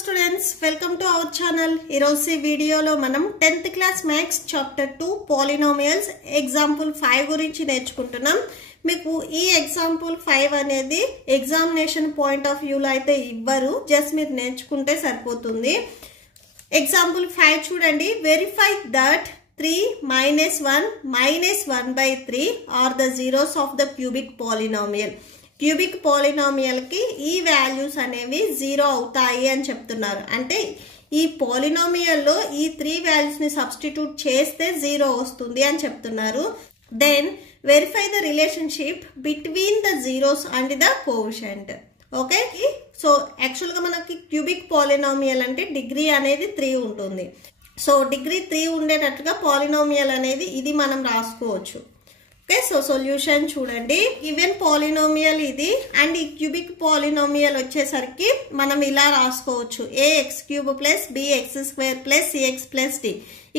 students, welcome to our channel. ఈరోజు వీడియోలో మనం 10th class maths chapter 2 polynomials example 5 గురించి నేర్చుకుంటున్నాం. మీకు ఈ ఎగ్జాంపుల్ 5 అనేది ఎగ్జామినేషన్ పాయింట్ ఆఫ్ వ్యూలో అయితే ఇవ్వరు, జస్ట్ మీరు నేర్చుకుంటే సరిపోతుంది. ఎగ్జాంపుల్ 5 చూడండి. Verify that 3 minus 1 minus 1 by 3 are the zeros of the cubic polynomial. Cubic polynomial కి ఈ వాల్యూస్ అనేవి 0 అవుతాయి అని చెప్తున్నారు. అంటే ఈ పాలినామియల్ లో ఈ 3 వాల్యూస్ ని సబ్స్టిట్యూట్ చేస్తే 0 వస్తుంది అని చెప్తున్నారు. Then verify the relationship between the zeros and the coefficient. Okay, so actual గా మనకి క్యూబిక్ పాలినామియల్ అంటే డిగ్రీ అనేది 3 ఉంటుంది. సో డిగ్రీ 3 ఉండేటట్టుగా పాలినామియల్ అనేది ఇది మనం రాసుకోవచ్చు. ఓకే, సో సొల్యూషన్ చూడండి. గివెన్ పాలినామియల్ ఇది అండ్ ఈ క్యూబిక్ పాలినామియల్ వచ్చేసరికి మనం ఇలా రాసుకోవచ్చు. ax cube plus bx square plus cx plus d.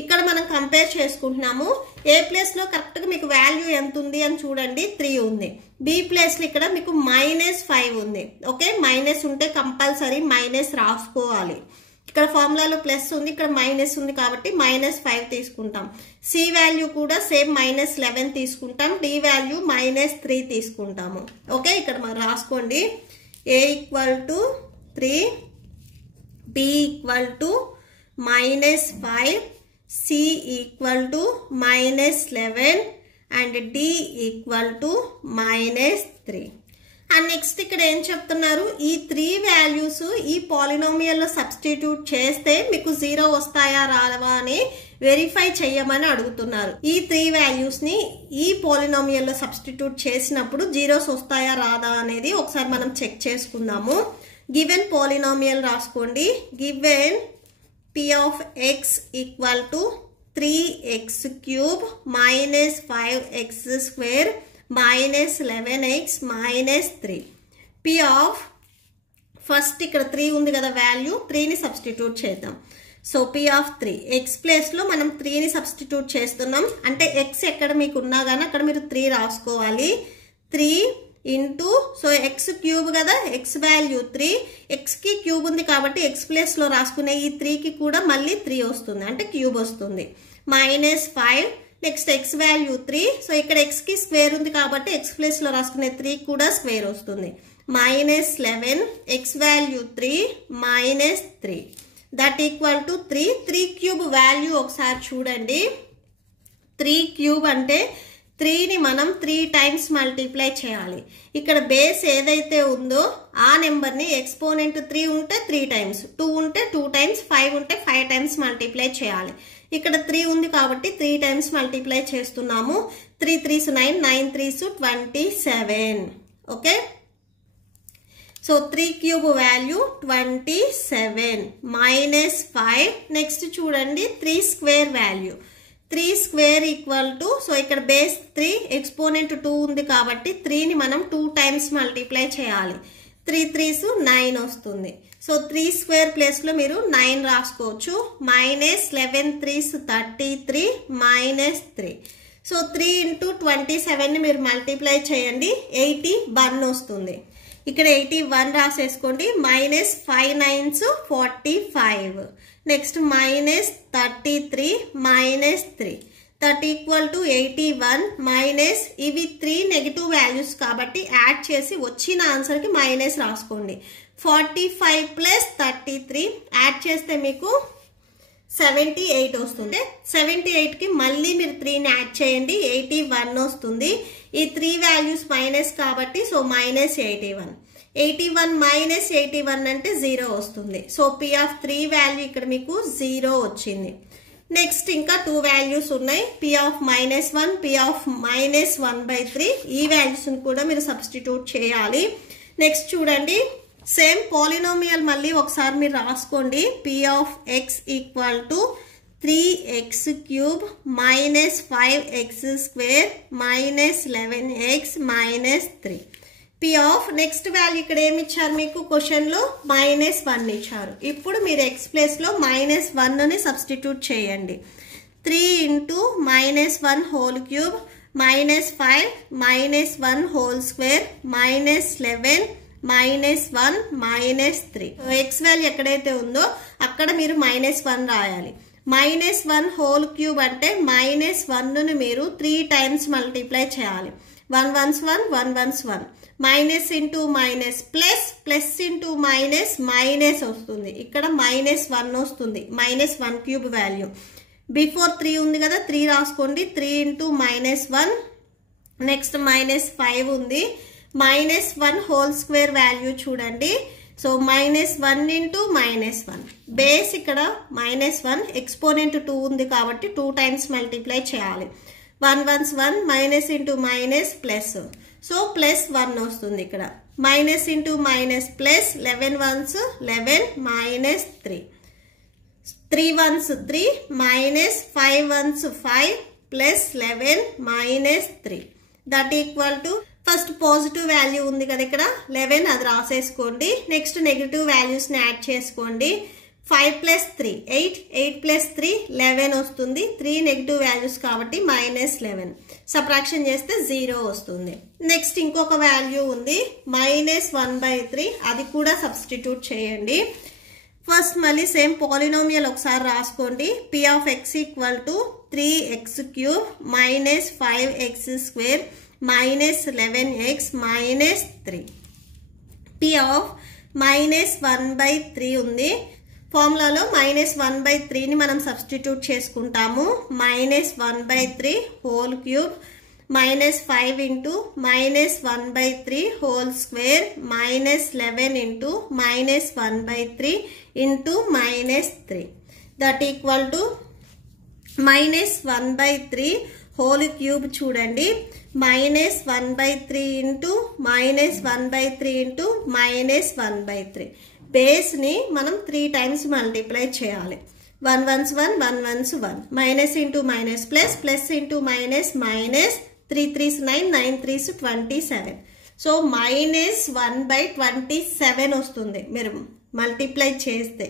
ఇక్కడ మనం కంపేర్ చేసుకుంటున్నాము. ఏ ప్లేస్ లో కరెక్ట్ గా మీకు వాల్యూ ఎంత ఉంది అని చూడండి, 3 ఉంది. బి ప్లేస్ లో ఇక్కడ మీకు -5 ఉంది. ఓకే, మైనస్ ఉంటే కంపల్సరీ మైనస్ రాసుకోవాలి. ఇక్కడ ఫార్ములాలో ప్లస్ ఉంది, ఇక్కడ మైనస్ ఉంది కాబట్టి -5 తీసుకుంటాం. సి వాల్యూ కూడా సేమ్ -11 తీసుకుంటాం. డి వాల్యూ -3 తీసుకుంటాము. ఓకే, ఇక్కడ మనం రాసుకోండి. a = 3, b = -5, c = -11 and d = -3. And next ఇక్కడ ఏం చెప్తున్నారు, ఈ 3 వాల్యూస్ ఈ పాలినామియల్ లో సబ్స్టిట్యూట్ చేస్తే మీకు 0 వస్తాయా రావా అని వెరిఫై చేయమని అడుగుతున్నారు. ఈ 3 వాల్యూస్ ని ఈ పాలినామియల్ లో సబ్స్టిట్యూట్ చేసినప్పుడు జీరోస్ వస్తాయా రాదా అనేది ఒకసారి మనం చెక్ చేసుకుందాము. గివెన్ పాలినామియల్ రాసుకోండి. Given p of x = 3x³ -5x square -11x -3. p of first ఇక్కడ 3 ఉంది కదా వాల్యూ, 3 ని సబ్స్టిట్యూట్ చేద్దాం. So p of 3 x place లో మనం 3 ని సబ్స్టిట్యూట్ చేస్తున్నాం. అంటే x ఎక్కడ మీకు ఉన్నా గానీ అక్కడ మీరు 3 రాసుకోవాలి. 3 ఇంటూ సో x క్యూబ్ కదా, x వాల్యూ 3, x కి క్యూబ్ ఉంది కాబట్టి x ప్లేస్ లో రాసుకునే ఈ 3 కి కూడా మళ్ళీ 3 వస్తుంది, అంటే క్యూబ్ వస్తుంది. -5 నెక్స్ట్ x వాల్యూ 3, సో ఇక్కడ x కి స్క్వేర్ ఉంది కాబట్టి x ప్లేస్ లో రాసుకునే 3 కూడా స్క్వేర్ వస్తుంది. -11 x value 3 -3 that equal to 3. 3 cube value ఒకసారి చూడండి. 3 క్యూబ్ అంటే 3 ని మనం 3 టైమ్స్ మల్టిప్లై చేయాలి. ఇక్కడ బేస్ ఏదైతే ఉందో ఆ నెంబర్ ని ఎక్స్పోనెంట్ 3 ఉంటే 3 టైమ్స్, 2 ఉంటే 2 టైమ్స్, 5 ఉంటే 5 టైమ్స్ మల్టిప్లై చేయాలి. ఇక్కడ 3 ఉంది కాబట్టి 3 టైమ్స్ మల్టిప్లై చేస్తున్నాము. 3 3s 9, 9 3s 27. Okay, so 3 cube value 27 -5. Next చూడండి 3 square value. 3 square equal to so ఇక్కడ బేస్ 3 ఎక్స్పోనెంట్ 2 ఉంది కాబట్టి 3 ని మనం 2 టైమ్స్ మల్టిప్లై చేయాలి. 3 3s 9 వస్తుంది. సో 3 స్క్వేర్ ప్లేస్ లో మీరు 9 రాసుకోవచ్చు. -11 3s 33 -3. సో 3 ఇంటూ 27 ని మీరు మల్టిప్లై చేయండి, 81 వస్తుంది. ఇక్కడ 81 రాసేసుకోండి. -5 9s 45. Next -33 -3 that equal to 81 minus ఇవి 3 నెగిటివ్ వాల్యూస్ కాబట్టి యాడ్ చేసి వచ్చిన ఆన్సర్ కి మైనస్ రాసుకోండి. 45 ప్లస్ 33 యాడ్ చేస్తే మీకు 78 వస్తుంది. 78 కి మళ్ళీ మీరు 3 ని యాడ్ చేయండి, 81 వస్తుంది. ఈ 3 వాల్యూస్ మైనస్ కాబట్టి సో -81. 81 -81 అంటే 0 వస్తుంది. సో p of 3 వాల్యూ ఇక్కడ మీకు 0 వచ్చింది. నెక్స్ట్ ఇంకా 2 వాల్యూస్ ఉన్నాయి. p of -1, p of -1/3. ఈ వాల్యూస్ కూడా మీరు సబ్స్టిట్యూట్ చేయాలి. నెక్స్ట్ చూడండి, సేమ్ పాలినామియల్ మళ్ళీ ఒకసారి మీరు రాసుకోండి. p of x = 3x³ -5x square -11x -3. p of next value ఇక్కడ ఏమి ఇచ్చారు మీకు క్వశ్చన్ లో -1 ఇచ్చారు. ఇప్పుడు మీరు x ప్లేస్ లో -1 ని సబ్స్టిట్యూట్ చేయండి. 3 into -1 whole cube -5 -1 whole square -11 -1 -3. X value ఎక్కడైతే ఉందో అక్కడ మీరు -1 రాయాలి. -1 హోల్ క్యూబ్ అంటే -1ను మీరు 3 టైమ్స్ మల్టిప్లై చేయాలి. 1 1s 1 1 1s 1 minus into minus plus, plus into minus minus వస్తుంది. ఇక్కడ -1 వస్తుంది. -1 క్యూబ్ వాల్యూ. బిఫోర్ 3 ఉంది కదా, 3 రాసుకోండి. 3 ఇంటూ -1. నెక్స్ట్ -5 ఉంది. -1 హోల్ స్క్వేర్ వాల్యూ చూడండి. సో -1 ఇంటూ -1 బేస్ ఇక్కడ -1 ఎక్స్పోనెంట్ 2 ఉంది కాబట్టి 2 టైమ్స్ మల్టిప్లై చేయాలి. 1 1s 1 minus into minus plus, so +1 వస్తుంది. ఇక్కడ minus into minus plus, 11 1s 11 -3, 3 1s 3 minus 5 1s 5 plus 11 -3 that equal to first positive value ఉంది కదా ఇక్కడ 11, అది రాసేసుకోండి. నెక్స్ట్ నెగిటివ్ వాల్యూస్ని యాడ్ చేసుకోండి. 5 + 3 8, 8 + 3 11 వస్తుంది. 3 నెగిటివ్ వాల్యూస్ కాబట్టి -11. సబ్ట్రాక్షన్ చేస్తే 0 వస్తుంది. నెక్స్ట్ ఇంకొక వాల్యూ ఉంది -1/3, అది కూడా సబ్స్టిట్యూట్ చేయండి. ఫస్ట్ మళ్ళీ సేమ్ పాలినోమియల్ ఒకసారి రాసుకోండి. p of x = 3x³ -5x² -11x -3. p of -1/3 ఉంది. ఫార్ములాలో -1/3ని మనం సబ్స్టిట్యూట్ చేసుకుంటాము. -1/3 whole cube -5 into -1/3 whole square -11 into -1/3 into -3 that equal to -1/3 whole cube చూడండి. -1/3 ఇంటూ -1/3 ఇంటూ -1/3 బేస్ని మనం 3 టైమ్స్ మల్టిప్లై చేయాలి. 1 1s 1 1 1s 1 minus into minus plus, plus into minus minus, 3 3s 9 9 3s 27. So -1/27 వస్తుంది మీరు multiply చేస్తే.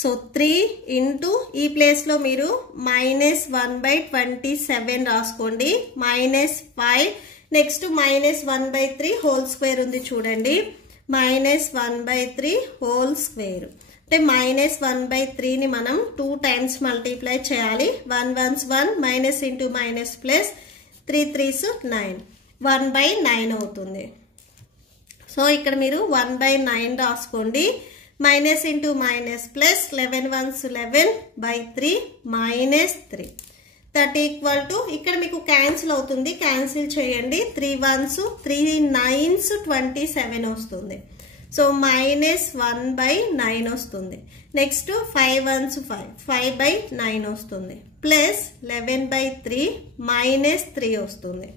So 3 into ఈ ప్లేస్లో మీరు -1/27 రాసుకోండి. -5 నెక్స్ట్ -1/3 హోల్ స్క్వేర్ ఉంది చూడండి. -1/3 హోల్ స్క్వేర్ అంటే -1/3ని మనం 2 టైమ్స్ మల్టిప్లై చేయాలి. 1 1s 1 minus into minus plus, 3 3s 9 1/9 అవుతుంది. సో ఇక్కడ మీరు 1/9 రాసుకోండి. Minus into minus plus, 11 1s 11/3 -3 that equal to ఇక్కడ మీకు క్యాన్సిల్ అవుతుంది. క్యాన్సిల్ చేయండి. 3 1s 3 9s 27 వస్తుంది. సో -1/9 వస్తుంది. నెక్స్ట్ 5 1s 5 5/9 వస్తుంది. ప్లస్ 11/3 -3 వస్తుంది.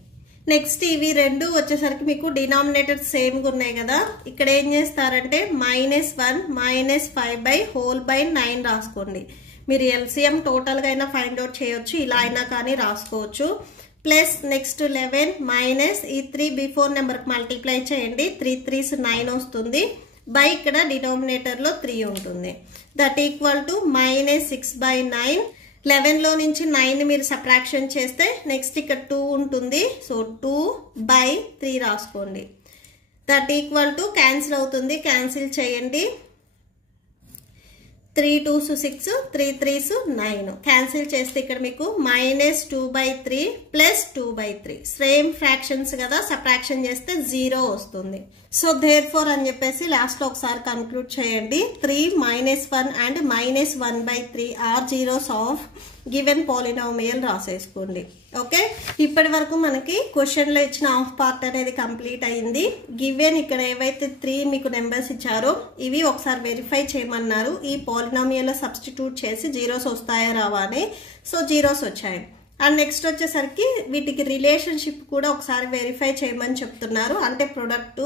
నెక్స్ట్ ఇవి రెండు వచ్చేసరికి మీకు డినామినేటర్ సేమ్గా ఉన్నాయి కదా, ఇక్కడ ఏం చేస్తారంటే -1 -5/9 రాసుకోండి. మీరు ఎల్సిఎం టోటల్గా అయినా ఫైండ్ అవుట్ చేయొచ్చు, ఇలా అయినా కానీ రాసుకోవచ్చు. ప్లస్ నెక్స్ట్ 11 మైనస్ ఈ 3 బిఫోర్ నెంబర్కి మల్టిప్లై చేయండి. 3 3s 9 వస్తుంది. బై ఇక్కడ డినామినేటర్లో 3 ఉంటుంది. That equal to -6/9. 11లో నుంచి 9 మీరు సబ్ట్రాక్షన్ చేస్తే నెక్స్ట్ ఇక్కడ 2 ఉంటుంది. సో 2/3 రాసుకోండి. దట్ ఈక్వల్ టు క్యాన్సిల్ అవుతుంది. క్యాన్సిల్ చేయండి. 3 2s 6 3 3s 9 క్యాన్సిల్ చేస్తే ఇక్కడ మీకు -2/3 ప్లస్ 2/3 సేమ్ ఫ్రాక్షన్స్ కదా, సబ్ట్రాక్షన్ చేస్తే 0 వస్తుంది. సో దేర్ ఫోర్ అని చెప్పేసి లాస్ట్లో ఒకసారి కన్క్లూడ్ చేయండి. 3 -1 and -1/3 or zeros of given polynomial రాసేసుకోండి. ఓకే, ఇప్పటి వరకు మనకి క్వశ్చన్లో ఇచ్చిన హాఫ్ పార్ట్ అనేది కంప్లీట్ అయింది. గివెన్ ఇక్కడ ఏవైతే 3 మీకు నెంబర్స్ ఇచ్చారో ఇవి ఒకసారి వెరిఫై చేయమన్నారు. ఈ పాలినామియల్లో సబ్స్టిట్యూట్ చేసి జీరోస్ వస్తాయా రావా అని. సో జీరోస్ వచ్చాయి. అండ్ నెక్స్ట్ వచ్చేసరికి వీటికి రిలేషన్షిప్ కూడా ఒకసారి వెరిఫై చేయమని చెప్తున్నారు. అంటే ప్రొడక్ట్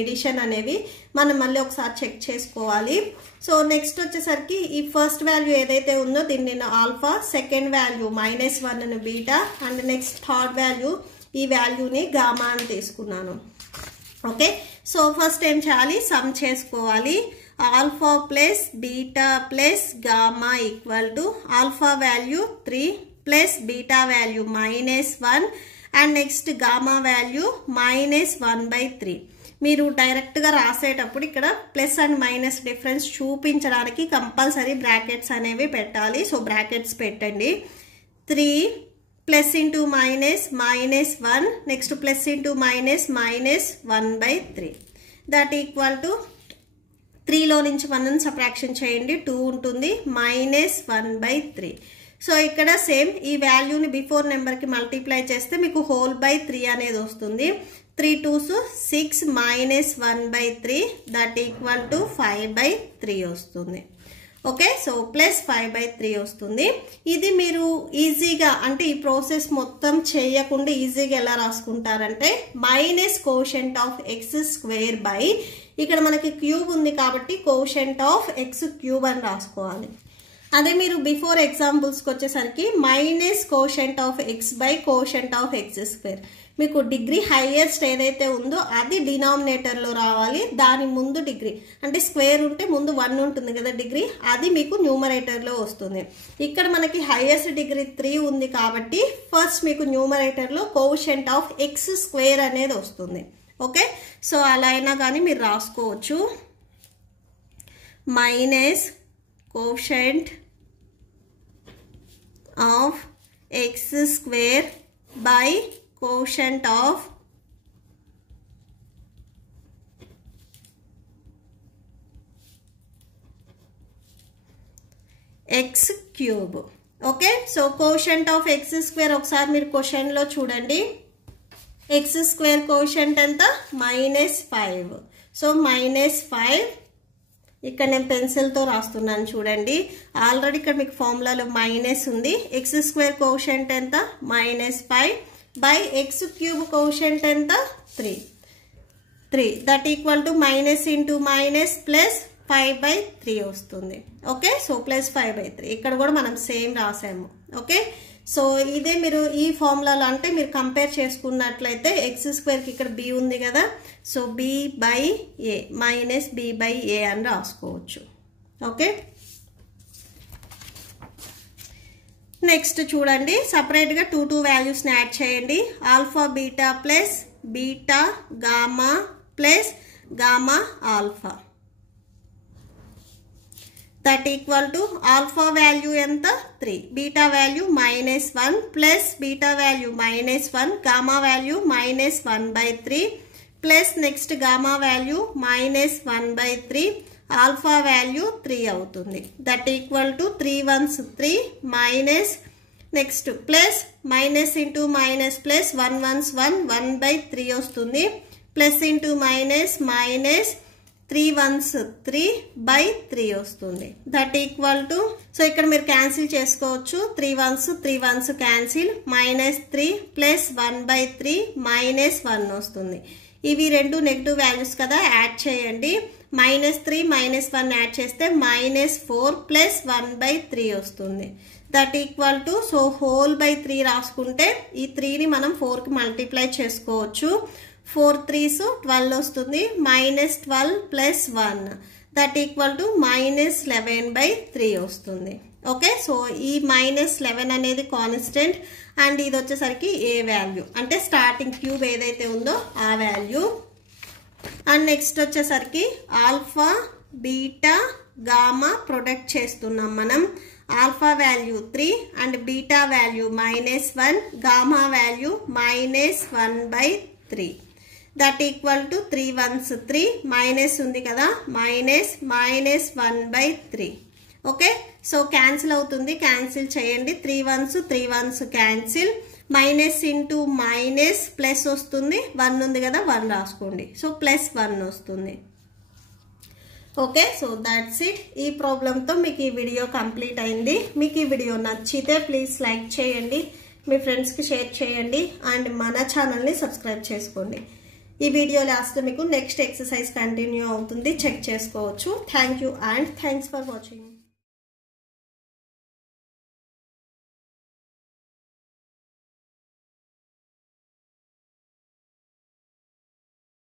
ఎడిషన్ అనేవి మనం మళ్ళీ ఒకసారి చెక్ చేసుకోవాలి. సో నెక్స్ట్ వచ్చేసరికి ఈ ఫస్ట్ వాల్యూ ఏదైతే ఉందో దీన్ని నేను ఆల్ఫా, సెకండ్ వాల్యూ -1ను beta, and next third value ఈ వాల్యూని గామా అని తీసుకున్నాను. ఓకే, సో ఫస్ట్ ఏం చేయాలి, సమ్ చేసుకోవాలి. Alpha plus beta plus gamma equal to alpha value 3 plus beta value -1 and next gamma value -1/3. మీరు డైరెక్ట్గా రాసేటప్పుడు ఇక్కడ ప్లస్ అండ్ మైనస్ డిఫరెన్స్ చూపించడానికి కంపల్సరీ బ్రాకెట్స్ అనేవి పెట్టాలి. సో బ్రాకెట్స్ పెట్టండి. 3 plus into minus -1 next plus into minus -1/3 that equal to 3లో నుంచి 1ని సబ్ట్రాక్షన్ చేయండి 2 ఉంటుంది -1/3. సో ఇక్కడ సేమ్ ఈ వాల్యూని బిఫోర్ నెంబర్కి మల్టిప్లై చేస్తే మీకు హోల్ బై 3 అనేది వస్తుంది. 3 2s 6 -1/3 దట్ ఈక్వల్ టు 5/3 వస్తుంది. ఓకే, సో ప్లస్ 5/3 వస్తుంది. ఇది మీరు ఈజీగా అంటే ఈ ప్రాసెస్ మొత్తం చేయకుండా ఈజీగా ఎలా రాసుకుంటారంటే minus quotient of X square by ఇక్కడ మనకి క్యూబ్ ఉంది కాబట్టి కోషెంట్ ఆఫ్ ఎక్స్ క్యూబ్ అని రాసుకోవాలి. అదే మీరు బిఫోర్ ఎగ్జాంపుల్స్కి వచ్చేసరికి minus quotient of X by quotient of X square. మీకు డిగ్రీ హైయెస్ట్ ఏదైతే ఉందో అది డినామినేటర్లో రావాలి. దాని ముందు డిగ్రీ అంటే స్క్వేర్ ఉంటే ముందు 1 ఉంటుంది కదా డిగ్రీ, అది మీకు న్యూమరేటర్లో వస్తుంది. ఇక్కడ మనకి హైయెస్ట్ డిగ్రీ 3 ఉంది కాబట్టి ఫస్ట్ మీకు న్యూమరేటర్లో కోషెంట్ ఆఫ్ ఎక్స్ స్క్వేర్ అనేది వస్తుంది. ఓకే, సో అలా అయినా కానీ మీరు రాసుకోవచ్చు. Minus quotient of X square by quotient of X cube. Okay, so quotient of X square ఒకసారి మీరు క్వశ్చన్లో చూడండి. ఎక్స్ స్క్వేర్ కోషెంట్ ఎంత -5. సో -5 ఇక్కడ నేను పెన్సిల్తో రాస్తున్నాను చూడండి. ఆల్రెడీ ఇక్కడ మీకు ఫార్ములాలో మైనస్ ఉంది. ఎక్స్ స్క్వేర్ కోషెంట్ ఎంత -5 బై ఎక్స్ క్యూబ్ కోషెంట్ ఎంత 3 that equal to minus into minus plus 5/3 వస్తుంది. ఓకే, సో ప్లస్ 5/3 ఇక్కడ కూడా మనం సేమ్ రాసాము. ఓకే, సో ఇదే మీరు ఈ ఫార్ములాలో అంటే మీరు కంపేర్ చేసుకున్నట్లయితే ఎక్స్ స్క్వేర్కి ఇక్కడ బి ఉంది కదా, సో b/a మైనస్ b/a అని రాసుకోవచ్చు. ఓకే, నెక్స్ట్ చూడండి సపరేట్గా 2 వాల్యూస్ని యాడ్ చేయండి. Alpha beta plus beta gamma plus gamma alpha that equal to alpha value ఎంత 3, beta value -1 plus beta value -1 gamma value -1/3 plus next gamma value -1/3 alpha value 3 అవుతుంది. That equal to 3 1s 3 minus next plus minus into minus plus 1 1s 1 1/3 వస్తుంది. Plus into minus minus 3 1s 3/3 వస్తుంది. That equal to so ఇక్కడ మీరు cancel చేసుకోవచ్చు. 3 1s cancel -3 plus 1/3 -1 వస్తుంది. ఇవి రెండు negative values కదా, యాడ్ చేయండి. -3 -1 యాడ్ చేస్తే -4 ప్లస్ 1/3 వస్తుంది. That equal to so whole by 3 రాసుకుంటే ఈ 3ని మనం 4కి మల్టిప్లై చేసుకోవచ్చు. 4 3s 12 వస్తుంది. -12 ప్లస్ 1 దట్ ఈక్వల్ టు -11/3 వస్తుంది. ఓకే, సో ఈ -11 అనేది కాన్స్టెంట్ అండ్ ఇది వచ్చేసరికి ఏ వాల్యూ అంటే స్టార్టింగ్ క్యూబ్ ఏదైతే ఉందో ఆ వాల్యూ. అండ్ నెక్స్ట్ వచ్చేసరికి ఆల్ఫా బీటా గామా ప్రొడక్ట్ చేస్తున్నాం మనం. Alpha value 3 and beta value -1 gamma value -1/3 that equal to 3 1s 3 minus ఉంది కదా -1/3. ఓకే, సో క్యాన్సిల్ అవుతుంది, క్యాన్సిల్ చేయండి. 3 1s cancel. Minus into minus plus వస్తుంది. 1 ఉంది కదా 1 రాసుకోండి. సో +1 వస్తుంది. Okay, so that's it. ఈ ప్రాబ్లంతో మీకు ఈ వీడియో కంప్లీట్ అయింది. మీకు ఈ వీడియో నచ్చితే ప్లీజ్ లైక్ చేయండి, మీ ఫ్రెండ్స్కి షేర్ చేయండి అండ్ మన ఛానల్ని సబ్స్క్రైబ్ చేసుకోండి. ఈ వీడియో లాస్ట్లో మీకు నెక్స్ట్ ఎక్సర్సైజ్ కంటిన్యూ అవుతుంది, చెక్ చేసుకోవచ్చు. Thank you and thanks for watching.